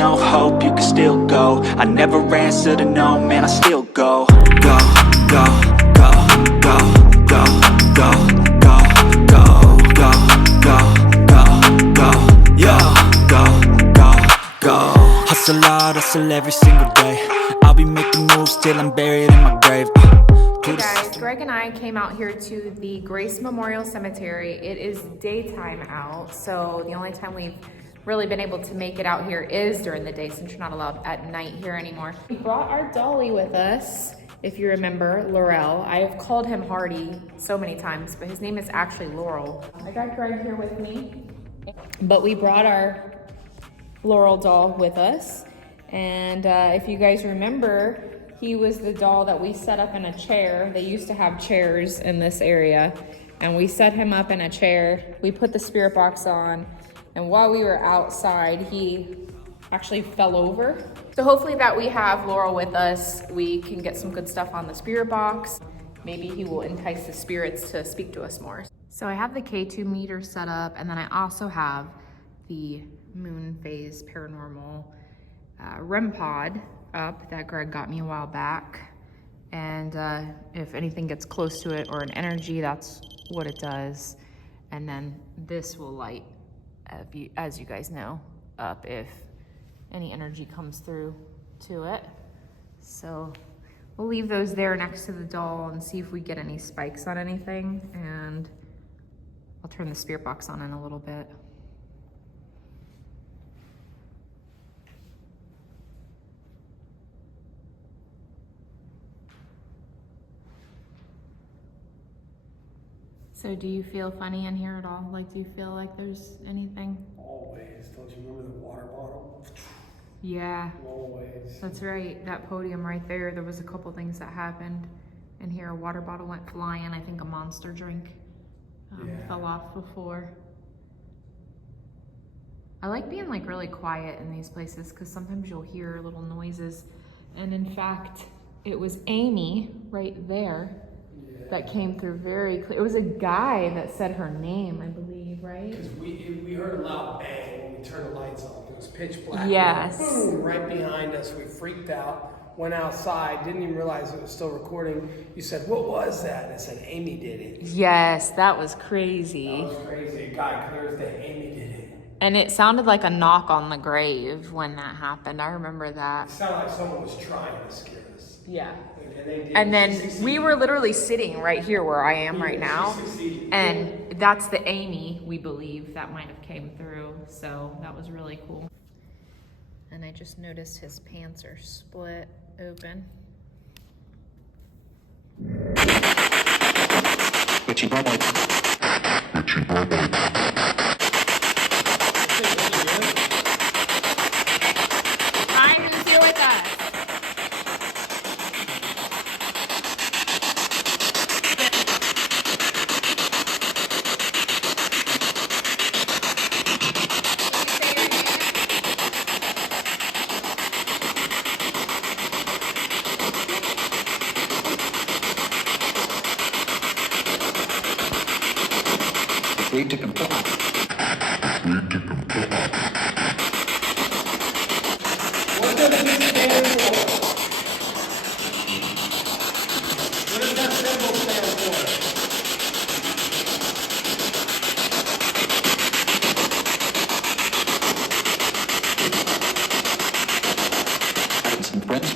no hope, you can still go. I never answer to no, man, I still go. Go, go, go, go, go, go, go, go, go, go, go, go, yo, go, go, go. Hustle hard, hustle every single day. I'll be making moves till I'm buried in my grave. Hey guys, Greg and I came out here to the Grace Memorial Cemetery. It is daytime out, so the only time we've really been able to make it out here is during the day, since you're not allowed at night here anymore. We brought our dolly with us, if you remember, Laurel. I have called him Hardy so many times, but his name is actually Laurel. I got Greg here with me, but we brought our Laurel doll with us. And if you guys remember, he was the doll that we set up in a chair. They used to have chairs in this area, and we set him up in a chair. We put the spirit box on, and while we were outside, he actually fell over. So hopefully that we have Laurel with us, we can get some good stuff on the spirit box. Maybe he will entice the spirits to speak to us more. So I have the K2 meter set up, and then I also have the moon phase paranormal REM pod up that Greg got me a while back. And if anything gets close to it or an energy, that's what it does. And then this will light, as you guys know, up if any energy comes through to it. So we'll leave those there next to the doll and see if we get any spikes on anything. And I'll turn the spirit box on in a little bit. So do you feel funny in here at all? Like, do you feel like there's anything? Always. Don't you remember the water bottle? Yeah. Always. That's right. That podium right there, there was a couple things that happened in here. A water bottle went flying. I think a Monster drink fell off before. I like being like really quiet in these places because sometimes you'll hear little noises. And in fact, it was Amy right there that came through very clear. It was a guy that said her name, I believe, right? Because we heard a loud bang when we turned the lights on. It was pitch black. Yes. Boom, right behind us. We freaked out, went outside, didn't even realize it was still recording. You said, what was that? I said, Amy did it. Yes, that was crazy. That was crazy. A guy clears that Amy did it. And it sounded like a knock on the grave when that happened. I remember that. It sounded like someone was trying to scare us. Yeah. And then we were literally sitting right here where I am right now. And that's the Amy, we believe, that might have came through. So that was really cool. And I just noticed his pants are split open. Hi, who's here with us? Agreed to comply. what does this stand for? What does that symbol stand for? Some friends.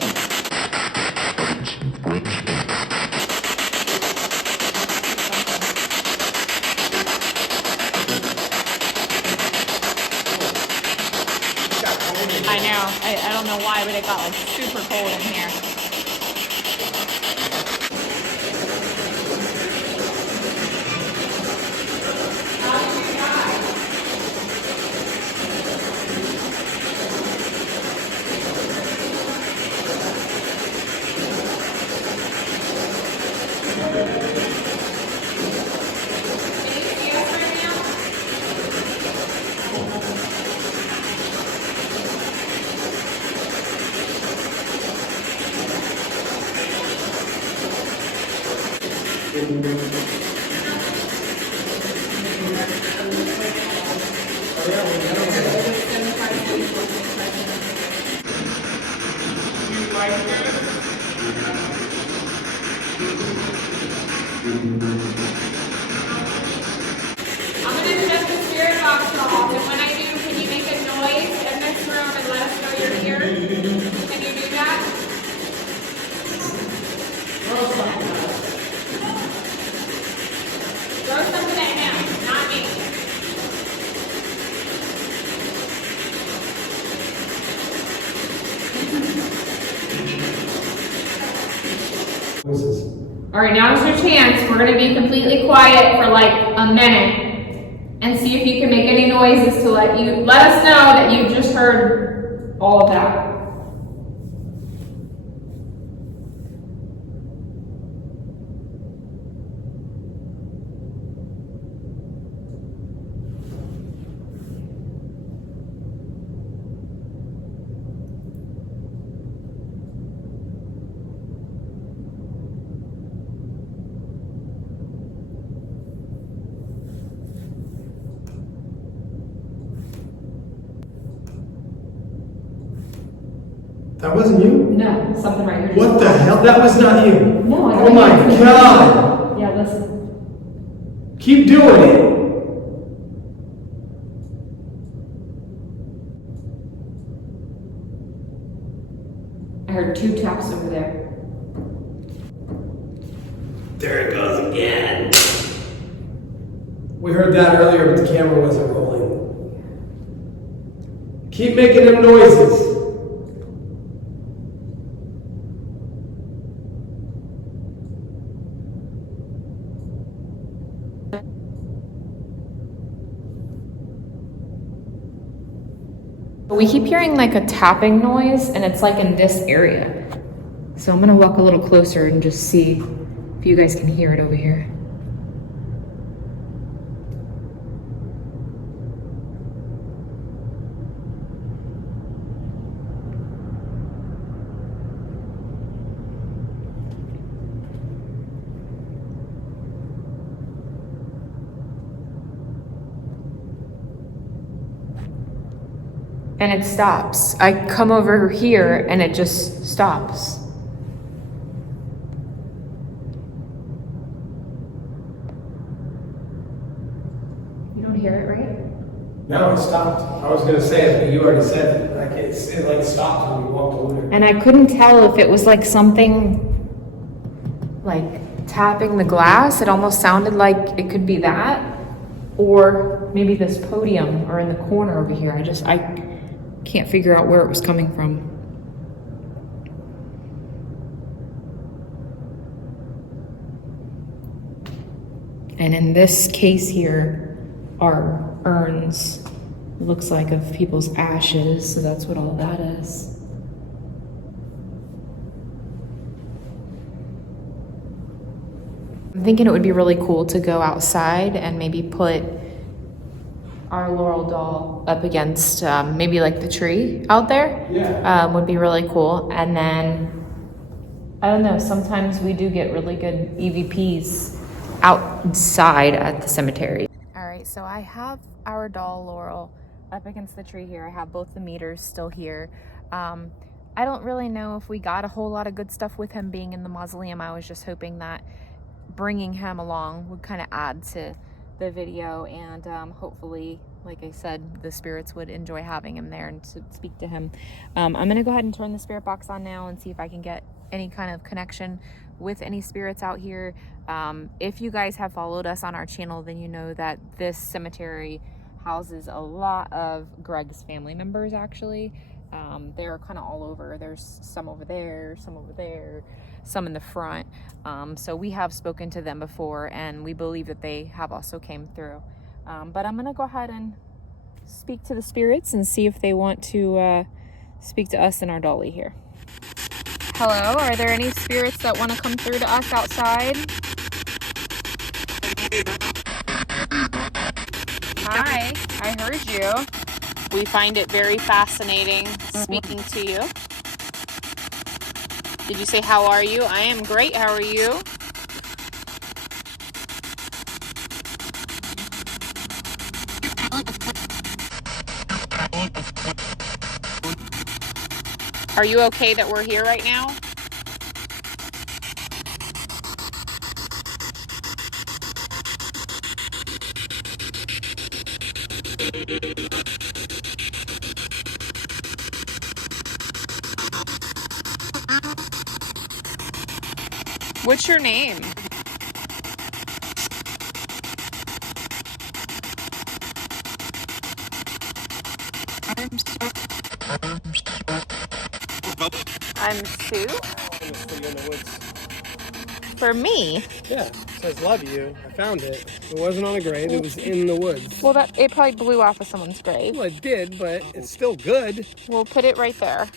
I know. I don't know why, but it got like super cold in here. I'm gonna shut the spirit box off, and when I do, can you make a noise in this room and let us know you're here? Can you do that? Throw something at him, not me. All right, now's your chance. We're gonna be completely quiet for like a minute and see if you can make any noises to let us know that you just heard all of that. That wasn't you? No, something right here. What the hell? That was not you. No, I Oh my God. Yeah, listen. Keep doing it. I heard 2 taps over there. There it goes again. We heard that earlier, but the camera wasn't rolling. Keep making them noises. We keep hearing like a tapping noise, and it's like in this area. So I'm gonna walk a little closer and just see if you guys can hear it over here. And it stops. I come over here and it just stops. You don't hear it, right? No, it stopped. I was going to say it, but you already said it. Like it like stopped when we walked over. And I couldn't tell if it was like something like tapping the glass. It almost sounded like it could be that. Or maybe this podium or in the corner over here. I can't figure out where it was coming from. And in this case here are urns, looks like, of people's ashes, so that's what all that is. I'm thinking it would be really cool to go outside and maybe put our laurel doll up against maybe like the tree out there. Yeah. Would be really cool. And then, I don't know, sometimes we do get really good EVPs outside at the cemetery. All right, so I have our doll Laurel up against the tree here. I have both the meters still here. I don't really know if we got a whole lot of good stuff with him being in the mausoleum. I was just hoping that bringing him along would kind of add to the video, and hopefully, like I said, the spirits would enjoy having him there and to speak to him. I'm gonna go ahead and turn the spirit box on now and see if I can get any kind of connection with any spirits out here. If you guys have followed us on our channel, then you know that this cemetery houses a lot of Greg's family members, actually. They're kind of all over. There's some over there, some over there, some in the front. So we have spoken to them before, and we believe that they have also came through. But I'm gonna go ahead and speak to the spirits and see if they want to speak to us and our dolly here. Hello, are there any spirits that want to come through to us outside? Hi, I heard you. We find it very fascinating speaking to you. Did you say, how are you? I am great, how are you? Are you okay that we're here right now? What's your name? I'm Sue. For you in the woods. For me? Yeah, it says love you. I found it. It wasn't on a grave, it was in the woods. Well, it probably blew off of someone's grave. Well, it did, but it's still good. We'll put it right there.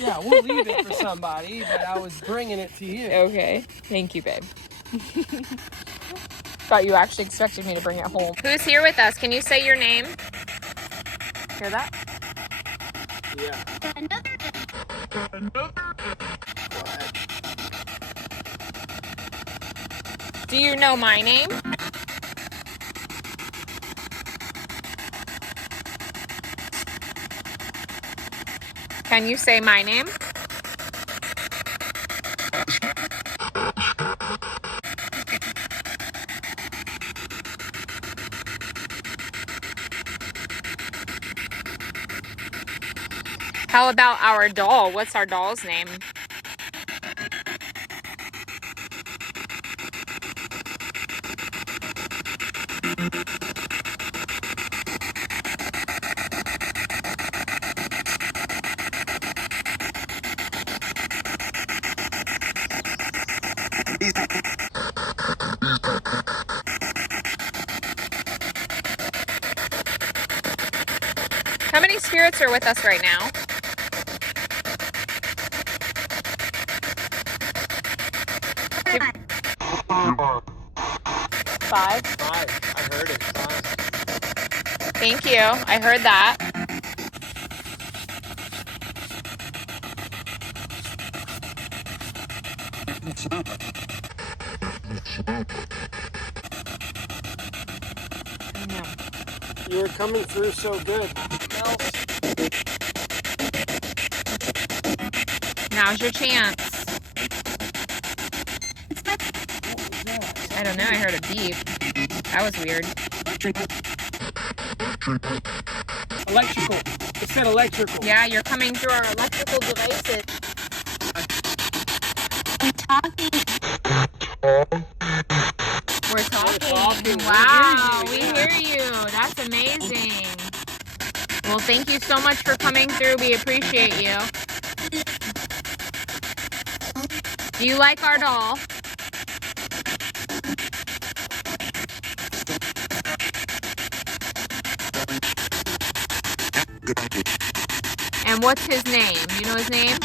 Yeah, we'll leave it for somebody, but I was bringing it to you. Okay. Thank you, babe. Thought you actually expected me to bring it home. Who's here with us? Can you say your name? Hear that? Yeah. Do you know my name? Can you say my name? How about our doll? What's our doll's name? How many spirits are with us right now? Five. I heard it. Thank you. I heard that. You were coming through so good. Now's your chance. I don't know. I heard a beep. That was weird. Electrical. It said electrical. Yeah, you're coming through our electrical devices. We're talking. Wow, we hear you. That's amazing. Well, thank you so much for coming through. We appreciate you. Do you like our doll? And what's his name? You know his name?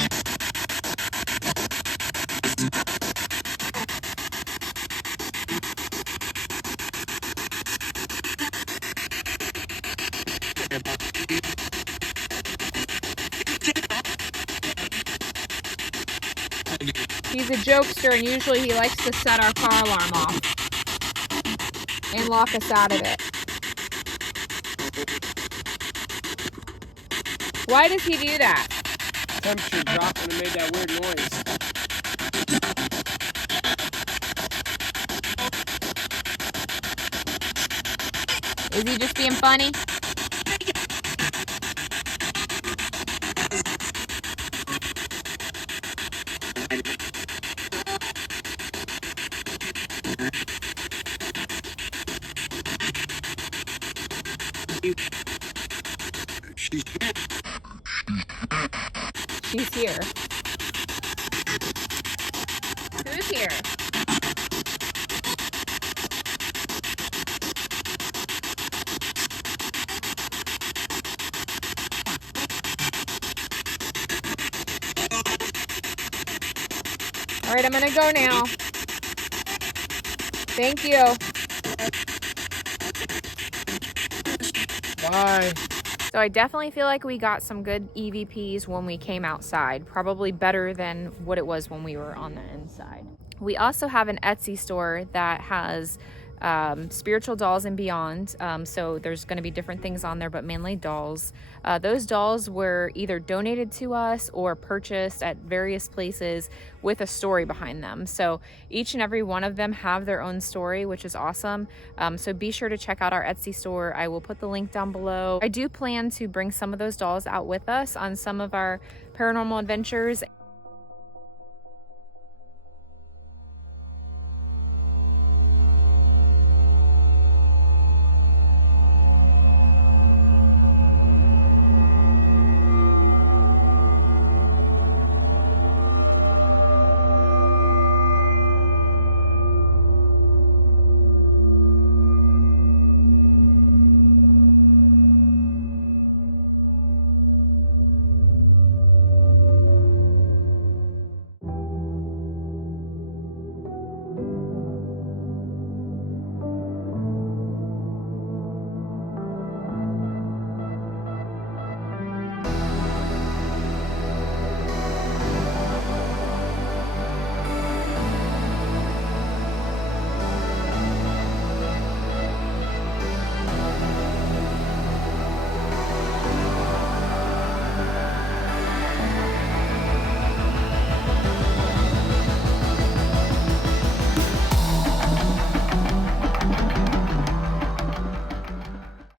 He's a jokester, and usually he likes to set our car alarm off and lock us out of it. Why does he do that? Temperature dropped and it made that weird noise. Is he just being funny? She's here. Who's here? All right, I'm gonna go now. Thank you. Bye. So I definitely feel like we got some good EVPs when we came outside, probably better than what it was when we were on the inside. We also have an Etsy store that has spiritual dolls and beyond. So there's going to be different things on there, but mainly dolls. Those dolls were either donated to us or purchased at various places with a story behind them. So each and every one of them have their own story, which is awesome. So be sure to check out our Etsy store. I will put the link down below. I do plan to bring some of those dolls out with us on some of our paranormal adventures.